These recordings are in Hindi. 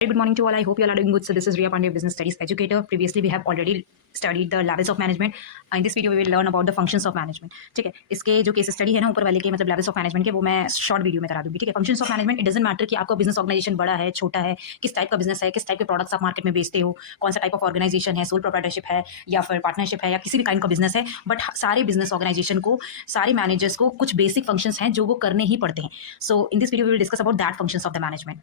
Very good morning to all. I hope you all are doing good. So this is Riya Pandey, Business Studies Educator. Previously, we have already studied the levels of management. In this video, we will learn about the functions of management. ठीक है, इसके जो केस स्टडी है ना ऊपर वाले के मतलब लेवल्स ऑफ मैनेजमेंट के वो मैं शॉर्ट वीडियो में करा दूंगी. ठीक है, functions of management. It doesn't matter कि आपका बिजनेस ऑर्गेनाइजेशन बड़ा है, छोटा है, किस टाइप का बिजनेस है, किस टाइप के प्रोडक्ट्स आप मार्केट में बेचते हो, कौन सा टाइप ऑफ ऑर्गेनाइजेशन है, सोल प्रोप्राइटरशिप है या फिर पार्टनरशिप है या किसी भी काइंड का बिजनेस है. बट सारे बिजनेस ऑर्गेनाइजेशन को, सारे मैनेजर्स को कुछ बेसिक फंक्शंस हैं जो वो करने ही पड़ते हैं. So in this video we will discuss about that functions of the management.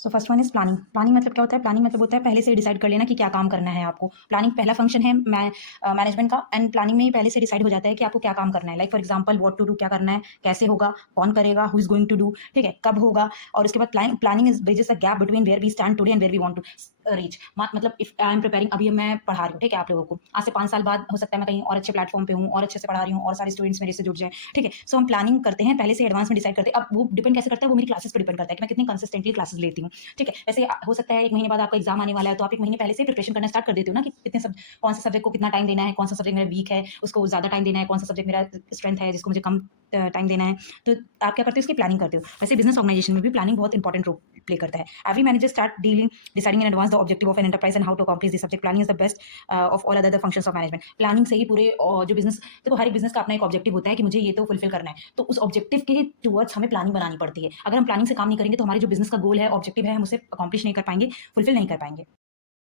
So first one is planning. Planning मतलब क्या होता है? प्लानिंग मतलब होता है पहले से डिसाइड कर लेना कि क्या काम करना है आपको. प्लानिंग पहला फंक्शन है मैनेजमेंट का. एंड प्लानिंग में ही पहले से डिसाइड हो जाता है कि आपको क्या काम करना है. Like for example what to do, क्या करना है, कैसे होगा, कौन करेगा, who is going to do, ठीक है, कब होगा. और उसके बाद planning is bridges the gap between where we stand today and where we want to reach. मतलब इफ आई एम प्रिपेयरिंग, अभी मैं पढ़ा रही हूँ, ठीक है, आप लोगों को आज से 5 साल बाद हो सकता है मैं कहीं और अच्छे प्लेटफॉर्म पे हूँ और अच्छे से पढ़ा रही हूँ और सारे स्टूडेंट्स मेरे से जुड़ जाए. ठीक है, सो हम प्लानिंग करते हैं पहले से एडवांस में डिसाइड करते हैं. अब वो डिपेंड कैसे करता है? वो मेरी क्लासेस पर डिपेंड करता है कि मैं कितनी कंसिस्टेंटली क्लासेस लेती हूँ. ठीक है, वैसे हो सकता है 1 महीने बाद आपका एग्जाम आने वाला है तो आप 1 महीने पहले से प्रिपरेशन करना स्टार्ट कर देते हो ना कि कितने सब कौन से सब्जेक्ट को कितना टाइम देना है, कौन सा सब्जेक्ट मेरा वीक है उसको ज़्यादा टाइम देना है, कौन सा सब्जेक्ट मेरा स्ट्रेंथ है जिसको मुझे कम टाइम देना है. तो आप क्या करते हो? उसकी प्लानिंग करते हो. वैसे बिजनेस ऑर्गेनाइजेशन में भी प्लानिंग बहुत इंपॉर्टेंट रोल प्ले करता है. Every manager start dealing deciding in advance the objective of an enterprise and how to accomplish this subject. Planning is the best of all other functions of management. Planning से ही पूरे जो बिजनेस, देखो हर एक बिजनेस का अपना एक ऑब्जेक्टिव होता है कि मुझे ये तो फुलफिल करना है. तो उस ऑब्जेक्टिव के टुवर्ड्स हमें प्लानिंग बनानी पड़ती है. अगर हम प्लानिंग से काम नहीं करेंगे तो हमारे जो बिजनेस का गोल है, ऑब्जेक्टिव है, हम उसे अकॉम्प्लिश नहीं कर पाएंगे, फुलफिल नहीं कर पाएंगे.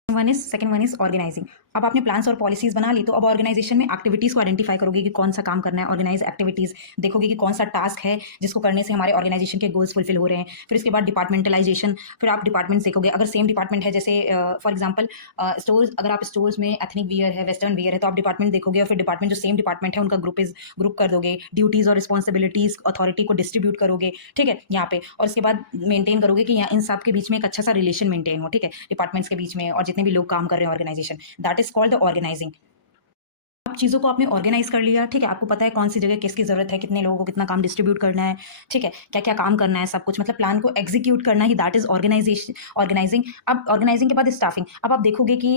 Second one is organising. अब आपने प्लान्स और पॉलिसीज बना ली तो अब ऑर्गेनाइजेशन में एक्टिविटीज को आइडेंटिफाई करोगे कि कौन सा काम करना है. ऑर्गेनाइज एक्टिविटीज देखोगे कि कौन सा टास्क है जिसको करने से हमारे ऑर्गेनाइजेशन के गोल्स फुलफिल हो रहे हैं. फिर उसके बाद डिपार्टमेंटलाइजेशन. फिर आप डिपार्टमेंट्स देखोगे. अगर सेम डिपार्टमेंट है, जैसे फॉर एग्जाम्पल स्टोर्स, अगर आप स्टोर्स में एथनिक वियर है, वेस्टर्न वियर है, तो आप डिपार्टमेंट देखोगे और फिर डिपार्टमेंट जो सेम डिपार्टमेंट है उनका ग्रुप कर दोगे. ड्यूटीज और रिस्पॉन्सिबिलिटीज अथॉरिटी को डिस्ट्रीब्यूट करोगे. ठीक है, यहाँ पे. और उसके बाद मेंटेन करोगे कि इन सब के बीच में एक अच्छा सा रिलेशन मेंटेन हो. ठीक है, डिपार्टमेंट्स के बीच में और जितने भी लोग काम कर रहे हैं organisation. That is called the organising. अब चीज़ों को आपने ऑर्गेनाइज कर लिया. ठीक है, आपको पता है कौन सी जगह किसकी ज़रूरत है, कितने लोगों को कितना काम डिस्ट्रीब्यूट करना है. ठीक है, क्या क्या काम करना है, सब कुछ मतलब प्लान को एग्जीक्यूट करना ही दैट इज ऑर्गेनाइजिंग. अब ऑर्गेनाइजिंग के बाद स्टाफिंग. अब आप देखोगे कि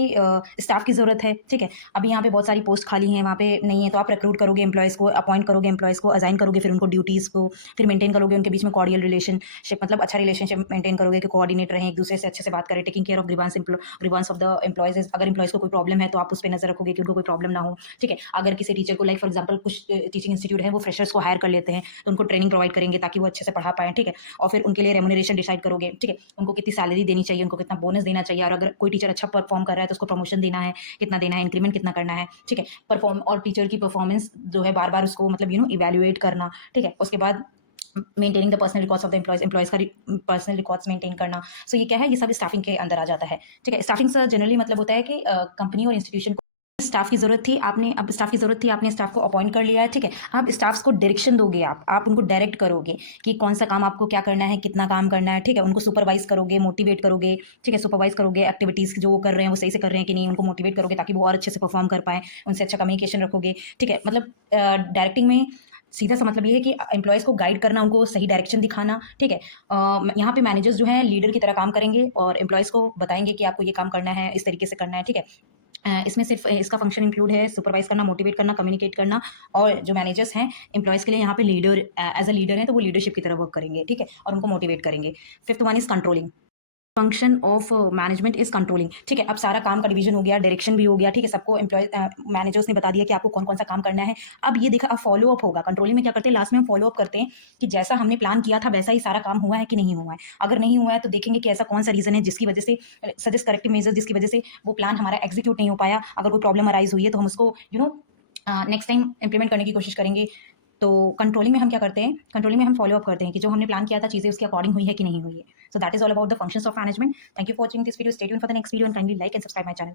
स्टाफ की ज़रूरत है. ठीक है, अभी यहाँ पे बहुत सारी पोस्ट खाली हैं, वहाँ पे नहीं है, तो आप रिक्रूट करोगे एम्प्लॉयज़ को, अपॉइंट करोगे एम्प्लॉयज़ को, असाइन करोगे, फिर उनको ड्यूटीज़ को, फिर मेंटेन करोगे उनके बीच में कॉर्डियल रिलेशनशिप, मतलब अच्छा रिलेशनशिप मेंटेन करोगे कि कोऑर्डिनेट रहें, एक दूसरे से अच्छे से बात करें. Taking care of grievance of the employees. अगर एम्प्लॉयज़ को कोई प्रॉब्लम है तो आप उस पर नजर रखोगे कि उनको कोई प्रॉब्लम ना हो. ठीक है, अगर किसी टीचर को, लाइक फॉर एग्जांपल कुछ टीचिंग इंस्टीट्यूट है वो फ्रेशर्स को हायर कर लेते हैं तो उनको ट्रेनिंग प्रोवाइड करेंगे ताकि वो अच्छे से पढ़ा पाएं. ठीक है, और फिर उनके लिए रेम्यूनरेशन डिसाइड करोगे. ठीक है, उनको कितनी सैलरी देनी चाहिए, उनको कितना बोनस देना चाहिए, और अगर कोई टीचर अच्छा परफॉर्म कर रहा है तो उसको प्रमोशन देना है, कितना देना है, इंक्रीमेंट कितना करना है. ठीक है, परफॉर्म और टीचर की परफॉर्मेंस जो है बार बार उसको मतलब इवेल्युएट करना. ठीक है, उसके बाद maintaining the personal records of the employees का पर्सनल रिकॉर्ड्स मेंटेन करना. सो ये क्या है? ये सब स्टाफिंग के अंदर आ जाता है. ठीक है, स्टाफिंग से जनरली मतलब होता है कि कंपनी और इंस्टीट्यूशन स्टाफ की ज़रूरत थी, आपने स्टाफ को अपॉइंट कर लिया है. ठीक है, आप स्टाफ्स को डायरेक्शन दोगे, आप उनको डायरेक्ट करोगे कि कौन सा काम आपको क्या करना है, कितना काम करना है. ठीक है, उनको सुपरवाइज करोगे, मोटिवेट करोगे. ठीक है, सुपरवाइज करोगे एक्टिविटीज़ जो वो कर रहे हैं वो सही से कर रहे हैं कि नहीं, उनको मोटिवेट करोगे ताकि वो और अच्छे से परफॉर्म कर पाएँ, उनसे अच्छा कम्युनिकेशन रखोगे. ठीक है, मतलब डायरेक्टिंग में सीधा सा मतलब ये है कि एम्प्लॉयज़ को गाइड करना, उनको सही डायरेक्शन दिखाना. ठीक है, यहाँ पे मैनेजर्स जो हैं लीडर की तरह काम करेंगे और एम्प्लॉयज़ को बताएंगे कि आपको ये काम करना है, इस तरीके से करना है. ठीक है, इसमें सिर्फ इसका फंक्शन इंक्लूड है सुपरवाइज करना, मोटिवेट करना, कम्युनिकेट करना. और जो मैनेजर्स हैं एम्प्लॉयज़ के लिए यहाँ पे लीडर एज अ लीडर हैं तो वो लीडरशिप की तरह वर्क करेंगे. ठीक है, और उनको मोटिवेट करेंगे. Fifth one is controlling. Function of management is controlling. ठीक है, अब सारा काम का डिवीजन हो गया, डायरेक्शन भी हो गया. ठीक है, सबको एम्प्लॉय मैनेजर्स ने बता दिया कि आपको कौन कौन सा काम करना है. अब ये देखा, अब फॉलो अप होगा. कंट्रोलिंग में क्या करते हैं? लास्ट में हम फॉलो अप करते हैं कि जैसा हमने प्लान किया था वैसा ही सारा काम हुआ है कि नहीं हुआ है. अगर नहीं हुआ है तो देखेंगे कि ऐसा कौन सा रीजन है जिसकी वजह से, सजेस्ट करेक्टिव मेजर जिसकी वजह से वो प्लान हमारा एग्जीक्यूट नहीं हो पाया. अगर कोई प्रॉब्लम अराइज हुई है तो हम उसको नेक्स्ट टाइम इंप्लीमेंट करने की कोशिश करेंगे. तो कंट्रोलिंग में हम क्या करते हैं? कंट्रोलिंग में हम फॉलो अप करते हैं कि जो हमने प्लान किया था चीज़ें उसके अकॉर्डिंग हुई है कि नहीं हुई है. So that is all about the functions of management. Thank you for watching this video. Stay tuned for the next video and kindly like and subscribe my channel.